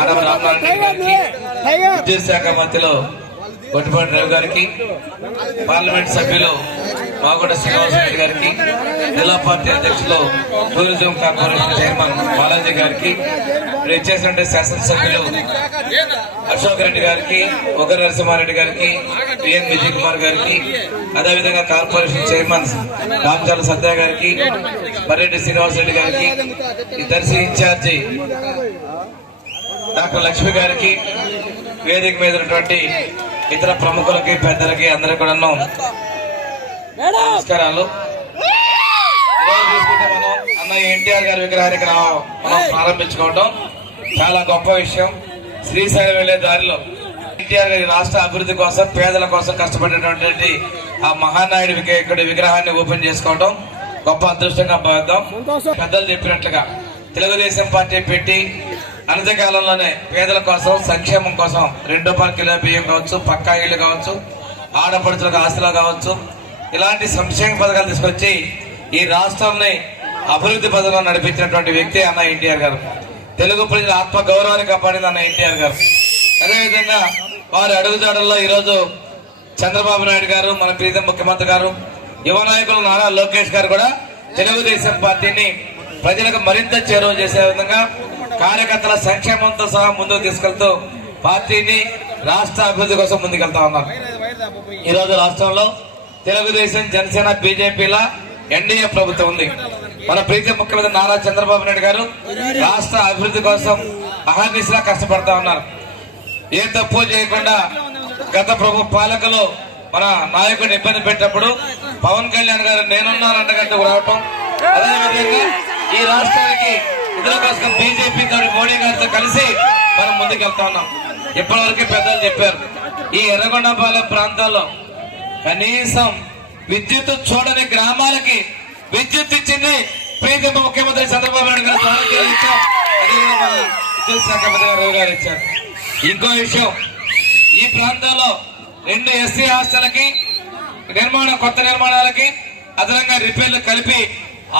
ఆడవ రామనారాయణ గారికి, విద్యుత్ శాఖ మంత్రిలో కొట్టిపాటి రావు గారికి, పార్లమెంట్ సభ్యులు మాగుంట శ్రీనివాసరెడ్డి గారికి, జిల్లా పార్టీ అధ్యక్షులు టూరిజం కార్పొరేషన్ చైర్మన్ బాలాజీ గారికి, ఇచ్చేసినటువంటి శాసనసభ్యులు అశోక్ రెడ్డి గారికి, ఉగ్ర నరసింహారెడ్డి గారికి, పిఎన్ విజయ్ కుమార్ గారికి, అదేవిధంగా కార్పొరేషన్ చైర్మన్ రామచాల సత్య గారికి, మర్రెడ్డి శ్రీనివాసరెడ్డి గారికి, దర్శి ఇన్ఛార్జి డాక్టర్ లక్ష్మి గారికి, వేదిక మీద ఉన్నటువంటి ఇతర ప్రముఖులకి, పెద్దలకి, అందరికీ కూడా నమస్కారాలు. మనం అన్న ఎన్టీఆర్ గారి విగ్రహానికి మనం ప్రారంభించుకోవడం చాలా గొప్ప విషయం. శ్రీశైలం వెళ్లే దారిలో ఎన్టీఆర్ గారి రాష్ట్ర అభివృద్ధి కోసం, పేదల కోసం కష్టపడినటువంటి ఆ మహానాయుడి విగ్రహాన్ని ఓపెన్ చేసుకోవడం గొప్ప అదృష్టంగా భావిద్దాం. పెద్దలు చెప్పినట్లుగా తెలుగుదేశం పార్టీ పెట్టి అనతికాలంలోనే పేదల కోసం, సంక్షేమం కోసం 2 రూపాయల కిలో బియ్యం కావచ్చు, పక్కా ఇళ్లు కావచ్చు, ఆడపడుచులకు ఆస్తులు కావచ్చు, ఇలాంటి సంక్షేమ పథకాలు తీసుకొచ్చి ఈ రాష్ట్రాన్ని అభివృద్ధి పథకంలో నడిపించినటువంటి వ్యక్తి అన్న ఎన్టీఆర్ గారు. తెలుగు ప్రజల ఆత్మ గౌరవాన్ని కాపాడింది అన్న ఎన్టీఆర్ గారు. అదేవిధంగా వారి అడుగుజాడల్లో ఈరోజు చంద్రబాబు నాయుడు గారు, మన ప్రీతం ముఖ్యమంత్రి గారు, యువ నాయకులు నారా లోకేష్ గారు కూడా తెలుగుదేశం పార్టీని ప్రజలకు మరింత చేరువ చేసే విధంగా కార్యకర్తల సంక్షేమంతో సహా ముందుకు తీసుకెళ్తూ పార్టీని రాష్ట్ర అభివృద్ధి కోసం ముందుకెళ్తా ఉన్నారు. ఈ రోజు రాష్ట్రంలో తెలుగుదేశం, జనసేన, బీజేపీల ఎన్డీఏ ప్రభుత్వం ఉంది. మన ప్రీతి ముఖ్యమంత్రి నారా చంద్రబాబు నాయుడు గారు రాష్ట్ర అభివృద్ధి కోసం అహర్నిశలా కష్టపడతా ఉన్నారు. ఏ తప్పు చేయకుండా గత పాలకులు మన నాయకుడిని ఇబ్బంది పెట్టినప్పుడు పవన్ కళ్యాణ్ గారు నేనున్నానంటూ రావటం, అదేవిధంగా ఈ రాష్ట్రానికి ఇతర కోసం బీజేపీ తోటి మోడీ గారితో కలిసి మనం ముందుకెళ్తా ఉన్నాం. ఇప్పటివరకు పెద్దలు చెప్పారు, ఈ ఎర్రగొండపాలెం ప్రాంతాల్లో కనీసం విద్యుత్ చూడని గ్రామాలకి విద్యుత్ ఇచ్చింది ప్రీతి ముఖ్యమంత్రి చంద్రబాబు నాయుడు గారు. విద్యుత్ శాఖ మంత్రి రావు గారు ఇచ్చారు. ఇంకో విషయం, ఈ ప్రాంతంలో 2 ఎస్సీ హాస్టల్కి కొత్త నిర్మాణాలకి అదనంగా రిపేర్లు కలిపి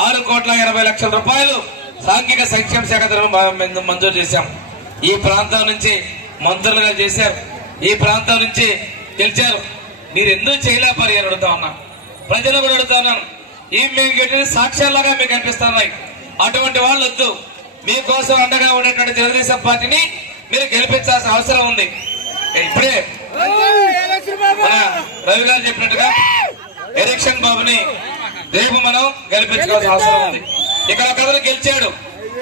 6,80,00,000 రూపాయలు సాంఘిక సంక్షేమ శాఖ మంజూరు చేశాం. ఈ ప్రాంతం నుంచి మంత్రులుగా చేశారు, ఈ ప్రాంతం నుంచి గెలిచారు. మీరు ఎందుకు చేయలేపారు అని అడుగుతా ఉన్నా, ప్రజలు కూడా అడుగుతా ఉన్నాను. ఈ మేము గెలిచిన సాక్ష్యాలుగా మీకు అనిపిస్తున్నాయి. అటువంటి వాళ్ళు వద్దు, మీకోసం అండగా ఉండేటువంటి తెలుగుదేశం పార్టీని మీరు గెలిపించాల్సిన అవసరం ఉంది. ఇప్పుడే మన రవి గారు చెప్పినట్టుగా ఎలక్షన్ బాబుని రేపు మనం గెలిపించుకోవాల్సిన అవసరం ఉంది. ఇక్కడ ఒకరు గెలిచాడు,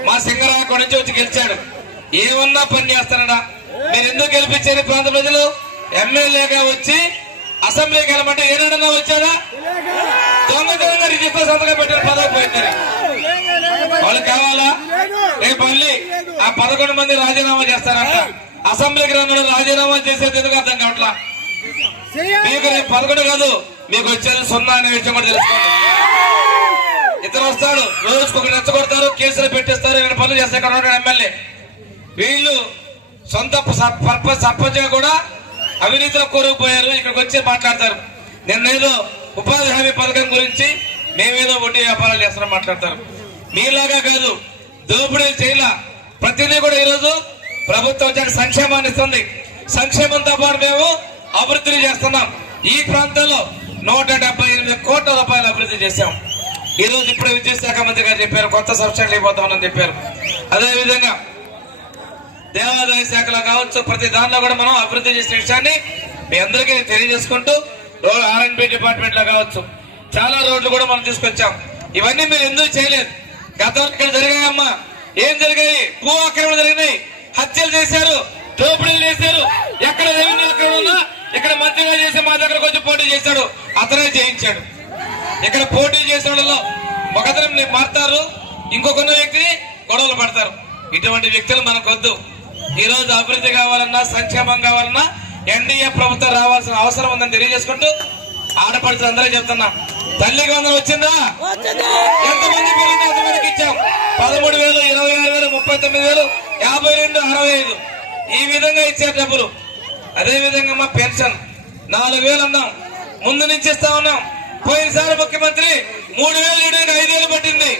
మా సింగరాకు నుంచి వచ్చి గెలిచాడు, ఏమన్నా పని చేస్తానడా? మీరు ఎందుకు గెలిపించారు? ప్రాంత ప్రజలు ఎమ్మెల్యేగా వచ్చి అసెంబ్లీకి వెళ్ళమంటే ఏనాడన్నా వచ్చాడా? దొంగతనంగా రిజిస్టర్ సంతకం పెట్టిన పదవి పోయిందని వాళ్ళు కావాలా? రేపు మళ్ళీ ఆ 11 మంది రాజీనామా చేస్తారంట. అసెంబ్లీకి రాను రాజీనామా చేసేది ఎందుకు అర్థం కావట్లా? మీకు రేపు 11 కాదు, మీకు వచ్చేది 0 అనే విషయం కూడా తెలుసుకోండి. ఇతను వస్తాడు, రోజుకొకటి రెచ్చగొడతారు, కేసులు పెట్టేస్తారు, ఇక్కడ పనులు చేస్తే ఇక్కడ ఉంటాడు ఎమ్మెల్యే. వీళ్ళు సొంత సర్పంచ్ గా కూడా అవినీతిలో కోరుకుపోయారు. ఇక్కడికి వచ్చి మాట్లాడతారు, నిన్నేదో ఉపాధి హామీ పథకం గురించి మేమేదో వడ్డీ వ్యాపారాలు చేస్తామని మాట్లాడతారు. మీలాగా కాదు, దోపిడీలు చేయలా. ప్రతిదీ కూడా ఈరోజు ప్రభుత్వం వచ్చాక సంక్షేమాన్ని ఇస్తుంది. సంక్షేమంతో పాటు మేము అభివృద్ధి చేస్తున్నాం. ఈ ప్రాంతంలో 178 కోట్ల రూపాయలు అభివృద్ధి చేశాం. ఈ రోజు ఇప్పుడే విద్యుత్ శాఖ మంత్రి గారు చెప్పారు, కొత్త సబ్సిడీలు అయిపోతామని చెప్పారు. అదేవిధంగా దేవాదాయ శాఖలో కావచ్చు, ప్రతి దానిలో కూడా మనం అభివృద్ధి చేసిన విషయాన్ని మీ అందరికీ తెలియజేసుకుంటూ, R&B డిపార్ట్మెంట్ లో కావచ్చు చాలా రోడ్లు కూడా మనం తీసుకొచ్చాం. ఇవన్నీ మీరు ఎందుకు చేయలేదు? గతంలో ఇక్కడ జరిగాయమ్మా, ఏం జరిగాయి? భూ ఆక్రమణ జరిగినాయి, హత్యలు చేశారు, దోపిడీలు చేశారు. ఎక్కడ రెవెన్యూ అక్కడ ఉన్నా ఇక్కడ మంత్రిగా చేసి మా దగ్గరకు వచ్చి పోటీ చేశాడు, అతనే చేయించాడు. ఇక్కడ పోటీ చేసే వాళ్ళలో ఒకతను మారుతారు, ఇంకొక వ్యక్తి గొడవలు పడతారు. ఇటువంటి వ్యక్తులు మనకొద్దు. ఈ రోజు అభివృద్ధి కావాలన్నా, సంక్షేమం కావాలన్నా ఎన్డీఏ ప్రభుత్వం రావాల్సిన అవసరం ఉందని తెలియజేసుకుంటూ, ఆడపడుచులు అందరూ చెప్తున్నా, తల్లికి వందనం వచ్చిందా? ఎంతమంది పెరిగింది అంతమందికి ఇచ్చాం. 13,000, 26,000, 39,000, 52, 65 ఈ విధంగా ఇచ్చే డబ్బులు. అదే విధంగా మా పెన్షన్ 4,000 అన్నాం, ముందు నుంచి ఇస్తా ఉన్నాం. పోయినసారి ముఖ్యమంత్రి 3,000 ఇవ్వడానికి 5,000 పట్టింది.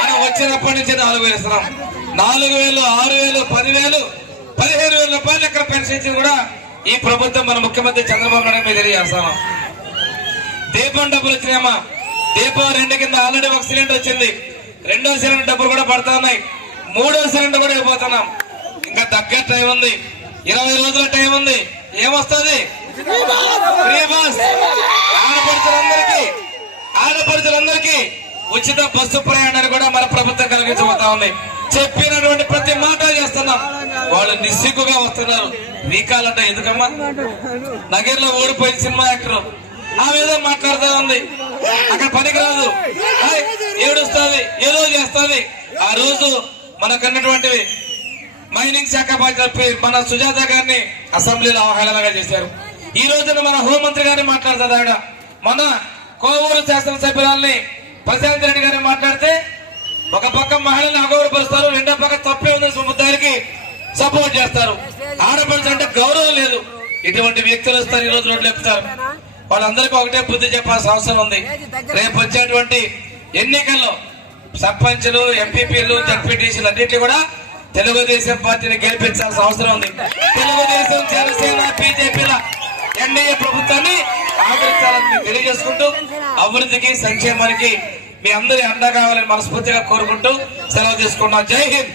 మనం వచ్చినప్పటి నుంచి 4,000 ఇస్తున్నాం. 4,000, 6,000, 10,000 పెన్షన్ ఇచ్చింది కూడా ఈ ప్రభుత్వం మన ముఖ్యమంత్రి చంద్రబాబు నాయుడు మీద తెలియజేస్తాను. దీపం డబ్బులు వచ్చినాయమ్మా. దీపం 2 కింద ఆల్రెడీ ఒక సిలిండర్ వచ్చింది. 2వ సిలిండర్ డబ్బులు కూడా పడతా ఉన్నాయి. 3వ సిలిండర్ కూడా ఇవ్వబోతున్నాం. ఇంకా దగ్గర టైం ఉంది, 20 రోజుల టైం ఉంది. ఏమొస్తుంది? Free bus. ఆడపడుచులందరికీ ఉచిత బస్సు ప్రయాణాన్ని కూడా మన ప్రభుత్వం కలిగించబోతా ఉంది. చెప్పినటువంటి ప్రతి మాట చేస్తున్నాం. వాళ్ళు నిస్సిగ్గుగా వస్తున్నారు. రీకాల్ అంటే ఎందుకమ్మా? నగర్లో ఓడిపోయిన సినిమా యాక్టర్ ఆ విధంగా మాట్లాడుతూ ఉంది. అక్కడ పనికి రాదు, ఏడుస్తుంది, ఏదో చేస్తుంది. ఆ రోజు మనకన్నటువంటివి మైనింగ్ శాఖ బాధ్యత మన సుజాత గారిని అసెంబ్లీలో అవహేళనగా చేశారు. ఈ రోజున మన హోంమంత్రి గారిని మాట్లాడుతుంది ఆవిడ. మన కోవూరు శాసనసభ్యురాల్ని ప్రశాంత్ రెడ్డి గారిని మాట్లాడితే ఒక పక్క మహిళల్ని అగౌరవపరుస్తారు, రెండో పక్క తప్పే ఉందని సముద్రానికి సపోర్ట్ చేస్తారు. ఆడపడుచు అంటే గౌరవం లేదు. ఇటువంటి వ్యక్తులు వస్తారు, ఈ రోజు రోడ్లు ఎక్కుతారు. వాళ్ళందరికీ ఒకటే బుద్ధి చెప్పాల్సిన అవసరం ఉంది. రేపు వచ్చేటువంటి ఎన్నికల్లో సర్పంచులు, ఎంపీపీలు, జడ్పీటీసీలు అన్నింటినీ కూడా తెలుగుదేశం పార్టీని గెలిపించాల్సిన అవసరం ఉంది. తెలుగుదేశం, జనసేన, బీజేపీల ఎన్డీఏ ప్రభుత్వాన్ని ఆదరించాలని తెలియజేసుకుంటూ అభివృద్ధికి, సంక్షేమానికి మీ అందరి అండ కావాలని మనస్ఫూర్తిగా కోరుకుంటూ సెలవు తీసుకున్నాం. జై హింద్.